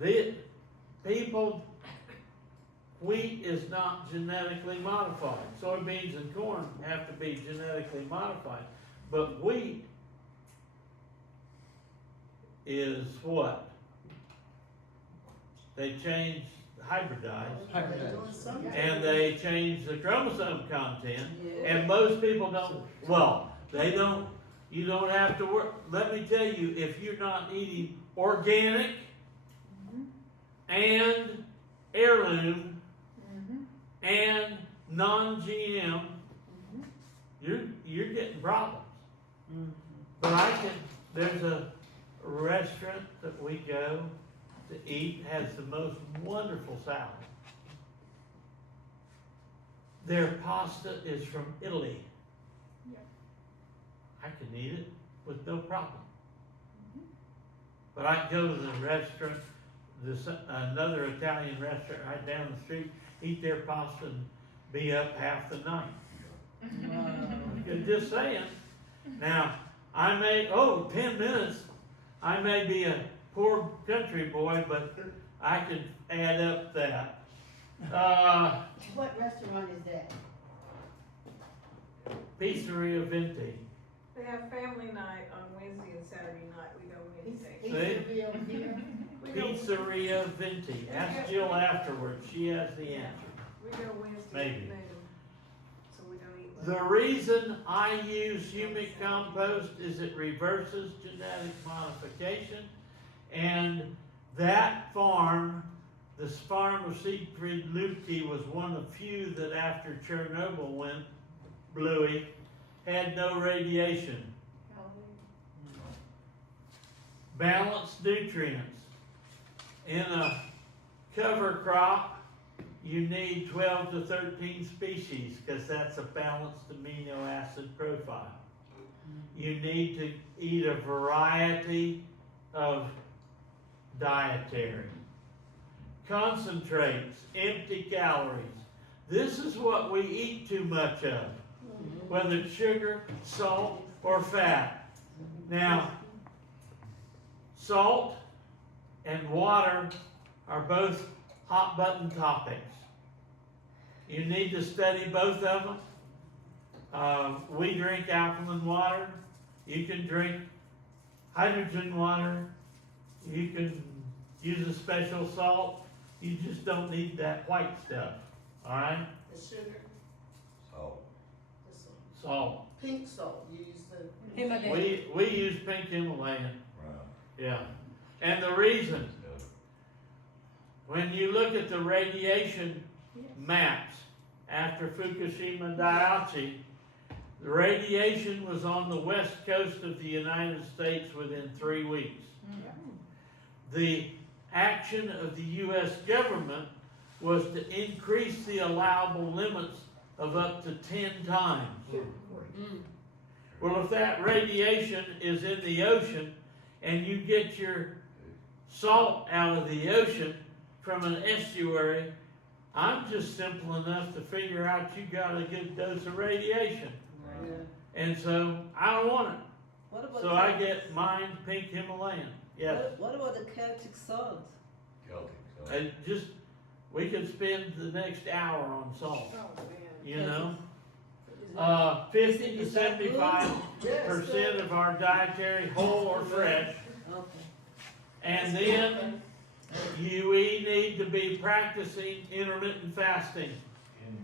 The people wheat is not genetically modified. Soybeans and corn have to be genetically modified. But wheat is what? They change, hybridize, They're doing something. and they change the chromosome content. Yeah. And most people don't, well, they don't, you don't have to work. Let me tell you, if you're not eating organic and heirloom and non-GM, you're getting problems. But there's a restaurant that we go to eat, has the most wonderful salad. Their pasta is from Italy. I can eat it with no problem. But I can go to the restaurant, another Italian restaurant right down the street, eat their pasta and be up half the night. Just saying. Now, 10 minutes, I may be a poor country boy, but I can add up that. What restaurant is that? Pizzeria Venti. They have family night on Wednesday and Saturday night, we go Wednesday. See? We go, Pizzeria Venti. Ask Jill afterwards, she has the answer. we go Wednesday Maybe. at noon, so we don't eat The lunch. reason I use humic compost is it reverses genetic modification. And that farm, this farm of Siegfried Lübke, was one of few that after Chernobyl went bluey, had no radiation. Balanced nutrients. In a cover crop, you need 12 to 13 species because that's a balanced amino acid profile. You need to eat a variety of dietary. Concentrates, empty calories. This is what we eat too much of, whether it's sugar, salt, or fat. Now, salt and water are both hot button topics. You need to study both of them. We drink alkaline water. You can drink hydrogen water. You can use a special salt. You just don't need that white stuff. All right? The sugar, So, the salt. Salt. Pink salt, you use the. Himalayan. We use pink Himalayan. right. Yeah. And the reason, when you look at the radiation maps after Fukushima Daiichi, the radiation was on the west coast of the United States within 3 weeks. The action of the U.S. government was to increase the allowable limits of up to 10 times. Well, if that radiation is in the ocean and you get your salt out of the ocean from an estuary, I'm just simple enough to figure out you got a good dose of radiation. And so I don't want it. What about So I get mine pink Himalayan. Yes. What about the Celtic salt? Celtic, so. And just, we could spend the next hour on salt, you know? 50 to 75% of our dietary, whole or fresh. Okay. And then we need to be practicing intermittent fasting.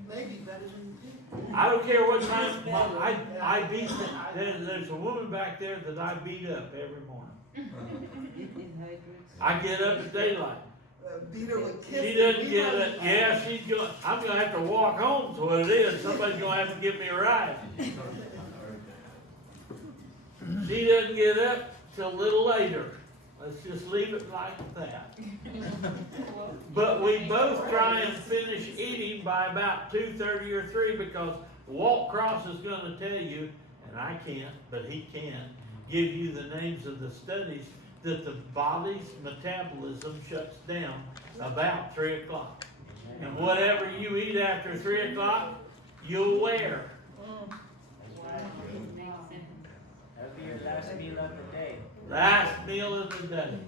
Maybe better than I don't care what time, I beat, there's a woman back there that I beat up every morning. Eating hydrates. I get up at daylight. beat her with kisses. She doesn't get it, yeah, I'm gonna have to walk home, is what it is, somebody's gonna have to give me a ride. She doesn't get up till a little later, let's just leave it like that. But we both try and finish eating by about 2:30 or 3 because Walt Cross is gonna tell you, and I can't, but he can, give you the names of the studies that the body's metabolism shuts down about 3 o'clock. And whatever you eat after 3 o'clock, you'll wear. That'll be your last meal of the day. Last meal of the day.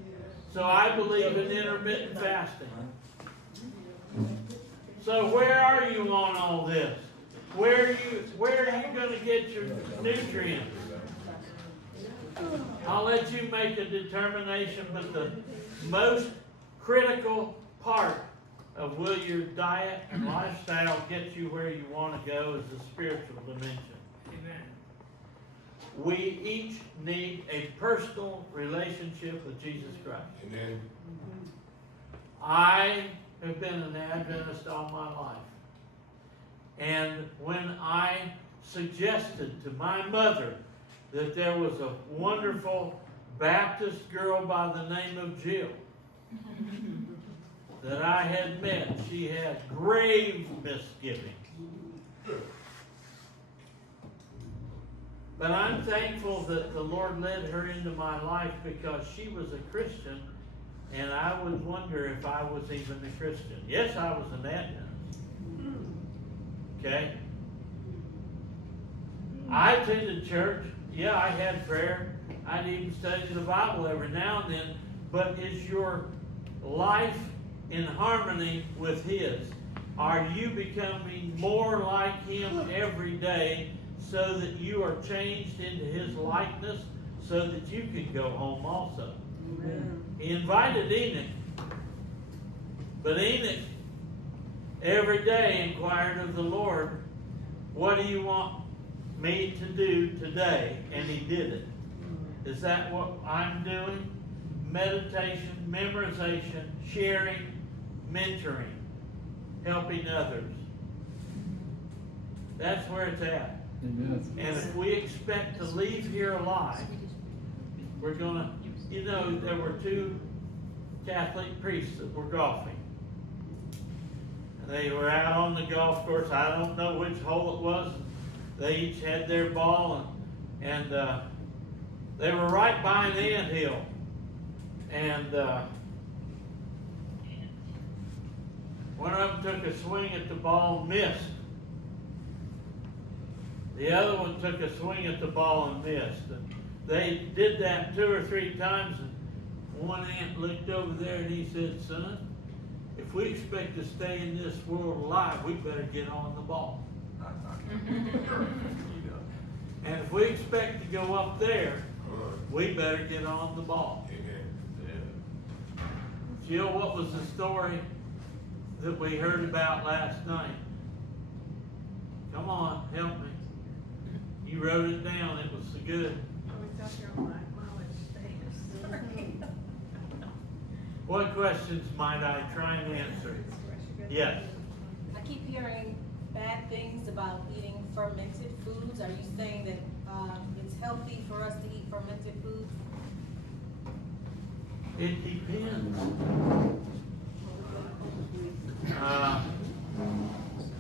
So I believe in intermittent fasting. So where are you on all this? Where are you gonna get your nutrients? I'll let you make a determination, but the most critical part of will your diet and lifestyle get you where you want to go is the spiritual dimension. Amen. We each need a personal relationship with Jesus Christ. Amen. I have been an Adventist all my life. And when I suggested to my mother that there was a wonderful Baptist girl by the name of Jill that I had met, she had grave misgivings. But I'm thankful that the Lord led her into my life because she was a Christian, and I would wonder if I was even a Christian. Yes, I was an Adventist. Okay? I attended church. Yeah, I had prayer. I'd even study the Bible every now and then. But is your life in harmony with His? Are you becoming more like Him every day so that you are changed into His likeness so that you can go home also? Amen. He invited Enoch. But Enoch every day inquired of the Lord, what do you want me to do today? And he did it. Is that what I'm doing? Meditation, memorization, sharing, mentoring, helping others. That's where it's at. Amen. And if we expect to leave here alive, we're gonna, you know, there were two Catholic priests that were golfing. And they were out on the golf course. I don't know which hole it was. They each had their ball, and they were right by an anthill. And one of them took a swing at the ball and missed. The other one took a swing at the ball and missed. And they did that 2 or 3 times, and one ant looked over there and he said, son, if we expect to stay in this world alive, we better get on the ball. And if we expect to go up there, we better get on the ball. Jill, what was the story that we heard about last night? Come on, help me. You wrote it down. It was so good. Oh, it's out there on my mileage status. What questions might I try and answer? Yes. I keep hearing bad things about eating fermented foods. Are you saying that it's healthy for us to eat fermented foods? It depends.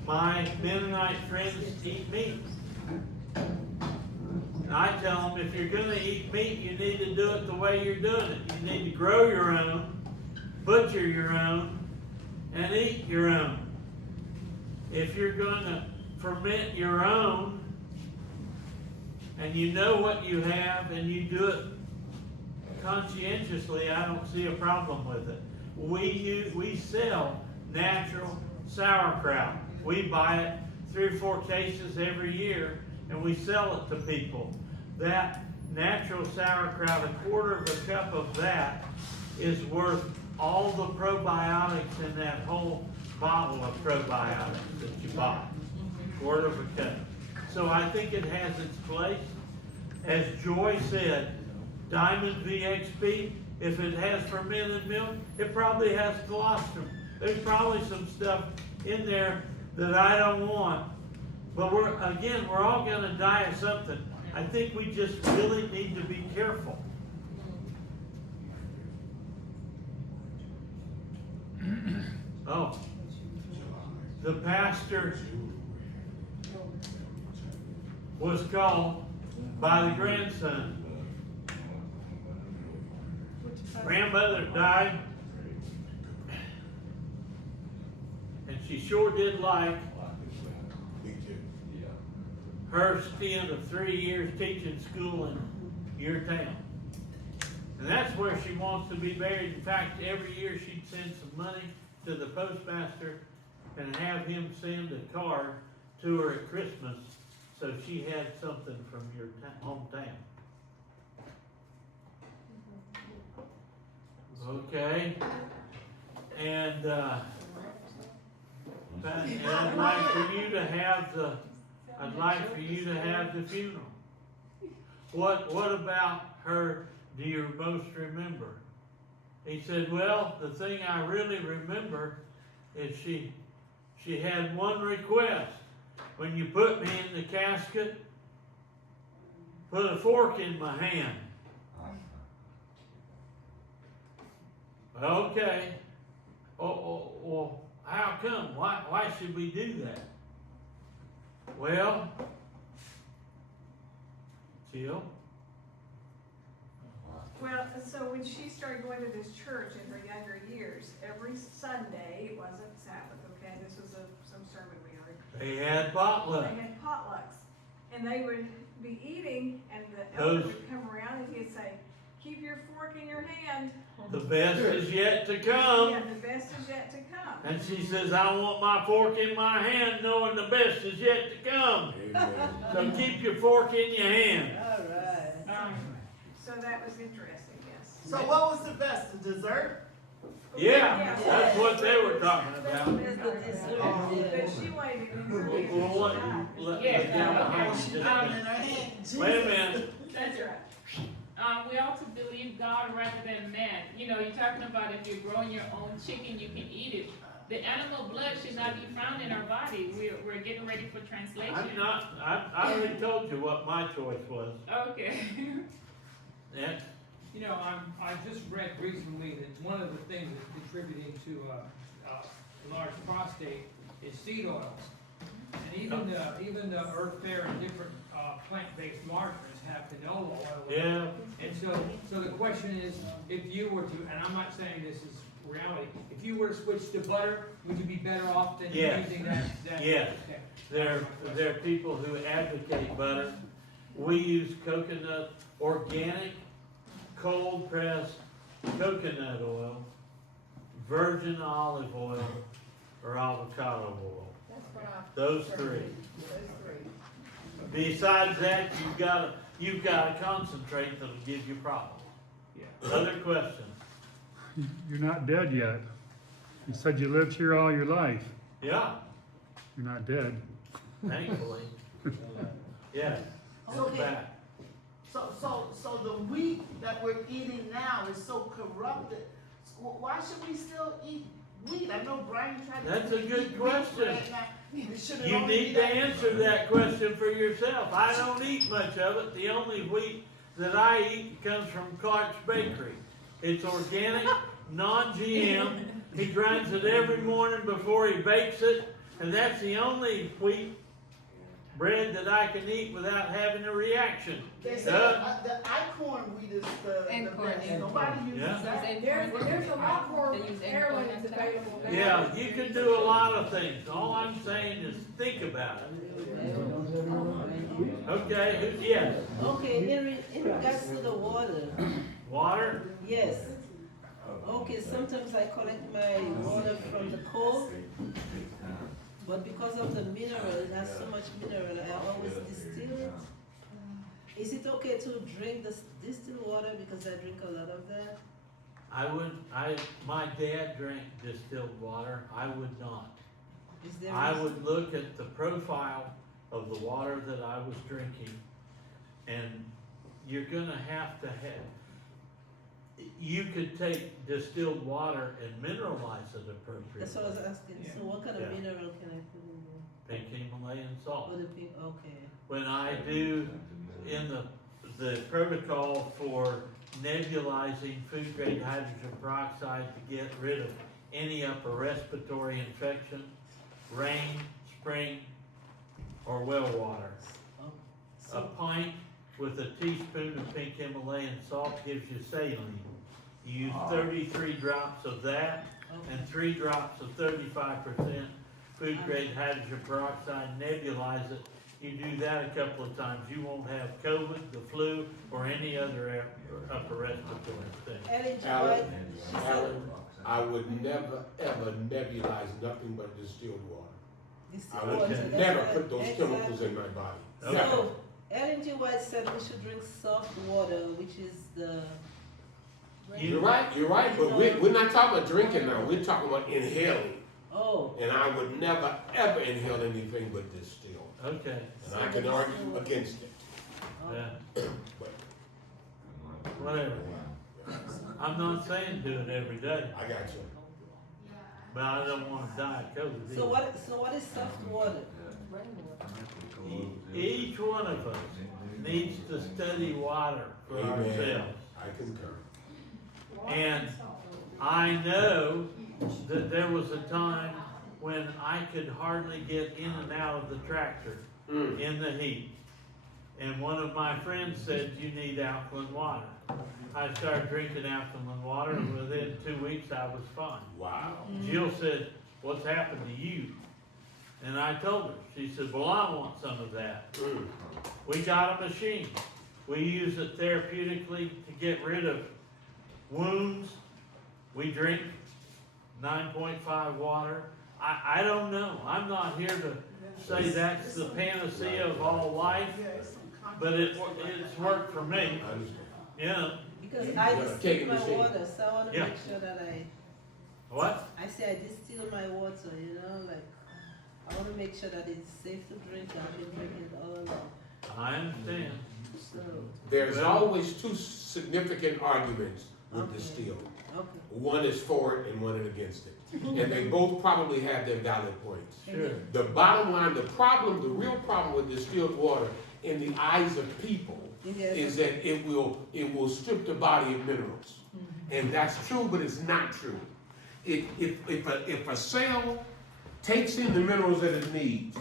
My Mennonite friends eat meat. And I tell them, if you're going to eat meat, you need to do it the way you're doing it. You need to grow your own, butcher your own, and eat your own. If you're going to ferment your own, and you know what you have, and you do it conscientiously, I don't see a problem with it. We sell natural sauerkraut. We buy it 3 or 4 cases every year, and we sell it to people. That natural sauerkraut, a quarter of a cup of that is worth all the probiotics in that whole bottle of probiotics that you buy. Quarter of a cup. So I think it has its place. As Joy said, Diamond VXP, if it has fermented milk, it probably has colostrum. There's probably some stuff in there that I don't want. But we're all going to die of something. I think we just really need to be careful. Oh, the pastor was called by the grandson. Grandmother died, and she sure did like her stint of 3 years teaching school in your town. And that's where she wants to be buried. In fact, every year she'd send some money to the postmaster and have him send a card to her at Christmas so she had something from your hometown. Okay? And I'd like for you to have the funeral. What about her do you most remember? He said, well, the thing I really remember is she had one request. When you put me in the casket, put a fork in my hand. Okay. Well, how come? Why should we do that? Well, Jill? Well, so when she started going to this church in her younger years, every Sunday, it wasn't Sabbath, okay, this was some sermon we heard. They had potluck. They had potlucks, and they would be eating, and the elder would come around and he'd say, keep your fork in your hand. The best is yet to come. Yeah, the best is yet to come. And she says, I want my fork in my hand knowing the best is yet to come. So keep your fork in your hand. All right. So that was interesting, yes. So what was the best, the dessert? Yeah, that's what they were talking about. But she wanted it in her hand. Let down behind you just a minute. Wait a minute. That's right. We ought to believe God rather than man. You know, you're talking about if you're growing your own chicken, you can eat it. The animal blood should not be found in our body. We're getting ready for translation. I already told you what my choice was. Okay. Next. You know, I just read recently that one of the things that's contributing to large prostate is seed oils. And even the Earth Fare and different plant-based margarines have canola oil. Yeah. And so the question is, if you were to, and I'm not saying this is reality, if you were to switch to butter, would you be better off than using that? Yes. Okay. There are people who advocate butter. We use coconut, organic, cold pressed coconut oil, virgin olive oil, or avocado oil. That's what I. Those three. Those three. Besides that, you've got to concentrate that'll give you problems. Yeah. Other questions? You're not dead yet. You said you lived here all your life. Yeah, You're not dead. thankfully. Yes. It's Okay. back. So the wheat that we're eating now is so corrupted. Why should we still eat wheat? I know Brian tried to. That's a good eat question. wheat, but should it You only need be to that- answer that question for yourself. I don't eat much of it. The only wheat that I eat comes from Clark's Bakery. It's organic, non-GM. He grinds it every morning before he bakes it, and that's the only wheat bread that I can eat without having a reaction. They say the Icorn wheat is the Einkorn, best. yeah. Nobody uses Yeah. that. There's a lot more They use heroin Einkorn that's available now. Yeah, you can do a lot of things. All I'm saying is think about it. Okay, yes. Okay, in regards to the water, Water? yes. Okay, sometimes I collect my water from the coast, but because of the mineral, it has so much mineral, I always distill it. Is it okay to drink this distilled water because I drink a lot of that? My dad drank distilled water. I would not. Is there I would look at the profile of the water that I was drinking, and you're gonna have to you could take distilled water and mineralize it appropriately. That's what I was asking. So what kind of Yeah. mineral can I put in there? Pink Himalayan salt. Oh, the pink, okay. When I do in the protocol for nebulizing food grade hydrogen peroxide to get rid of any upper respiratory infection, rain, spring, or well water. Oh, A so, pint with a teaspoon of pink Himalayan salt gives you saline. You use 33 drops of that okay. and 3 drops of 35% food grade hydrogen peroxide, nebulize it. You do that a couple of times, you won't have COVID, the flu, or any other upper respiratory thing. Ellen G. White, she said, I would never, ever nebulize nothing but distilled water. Distilled I would water, that's never right. put those Exactly. chemicals in my body. Okay. Never. So, Ellen G. White said we should drink soft water, which is the. You're right, but we're not talking about drinking now, we're talking about inhaling. Oh, And I would never, ever inhale anything but distilled. Okay, And I can argue against it. yeah, But whatever. I'm not saying do it every day, I got you. but I don't wanna die of COVID so either. what is soft water? Each one of us needs to study water for Amen. ourselves. I concur. And I know that there was a time when I could hardly get in and out of the tractor in the heat. And one of my friends said, you need alkaline water. I started drinking alkaline water, and within 2 weeks I was fine. Wow. Jill said, what's happened to you? And I told her. She said, well, I want some of that. We got a machine. We use it therapeutically to get rid of wounds. We drink 9.5 water. I don't know. I'm not here to say that's the panacea of all life, but it's worked for me. I understand. Yeah. Because You I gotta take distill a my machine. water, so I want to Yeah. make sure that What? I say I distill my water, you know, like, I want to make sure that it's safe to drink. I've been drinking it all along. I understand. So, There's Well- always two significant arguments with Okay. distilled. okay. One is for it and one is against it. And they both probably have their valid points. Sure. The bottom line, the real problem with distilled water in the eyes of people Yes. is that it will strip the body of minerals. And that's true, but it's not true. If a cell takes in the minerals that it needs,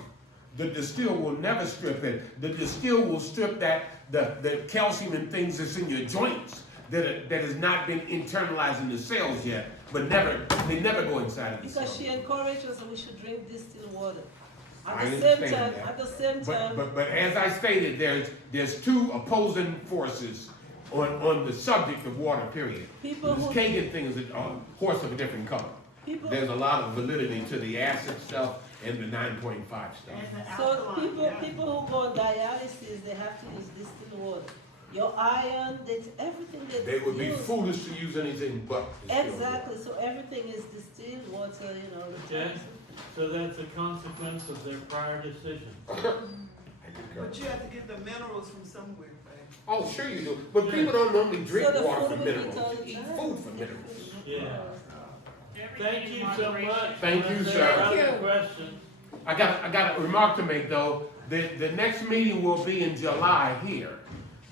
the distill will never strip it. The distill will strip the calcium and things that's in your joints that has not been internalized in the cells yet, but they never go inside of the Because cell. she encouraged us that we should drink distilled water. I At the same understand time, that. at the same time, But as I stated, there's two opposing forces on the subject of water, period. People This who- Kagan thing is a horse of a different color. people, There's a lot of validity to the acid stuff and the 9.5 stuff. And the so alkaline, people who go on dialysis, they have to use distilled water. Your iron, that's everything that They would be used. foolish to use anything but distilled water. Exactly, so everything is distilled water, you know. Okay, so that's a consequence of their prior decision. But you have to get the minerals from somewhere, right? Oh, sure you do, but people don't normally drink So the water food for we eat minerals, all you the eat time. food for minerals. Yeah. Everything Thank in you so moderation. much. Thank you, Unless sir. there are Thank other you. questions. I got a remark to make though. The next meeting will be in July here.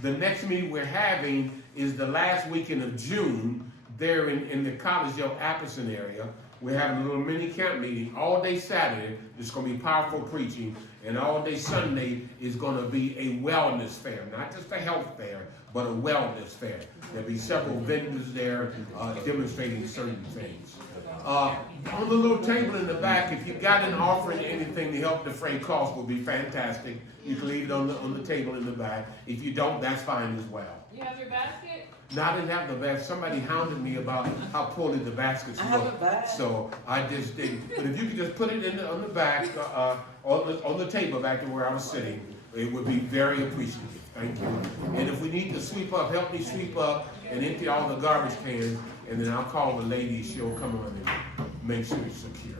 The next meeting we're having is the last weekend of June there in the College of Apperson area. We're having a little mini camp meeting all day Saturday. It's going to be powerful preaching, and all day Sunday is going to be a wellness fair, not just a health fair, but a wellness fair. There'll be several vendors there demonstrating certain things. On the little table in the back, if you've got an offering, anything to help defray costs will be fantastic. You can leave it on the table in the back. If you don't, that's fine as well. You have your basket? No, I didn't have the basket. Somebody hounded me about how poorly the baskets I have a look. bag. So I just didn't. But if you could just put it on the back, on the table back to where I was sitting, it would be very appreciative. Thank you. And if we need to sweep up, help me sweep up and empty all the garbage cans, and then I'll call the lady. She'll come on and make sure it's secure.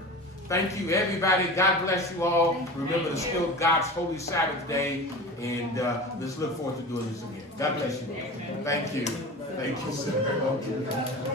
Thank you, everybody. God bless you all. Remember, it's still God's Holy Sabbath day, and let's look forward to doing this again. God bless you all. Thank you. Thank you, sir.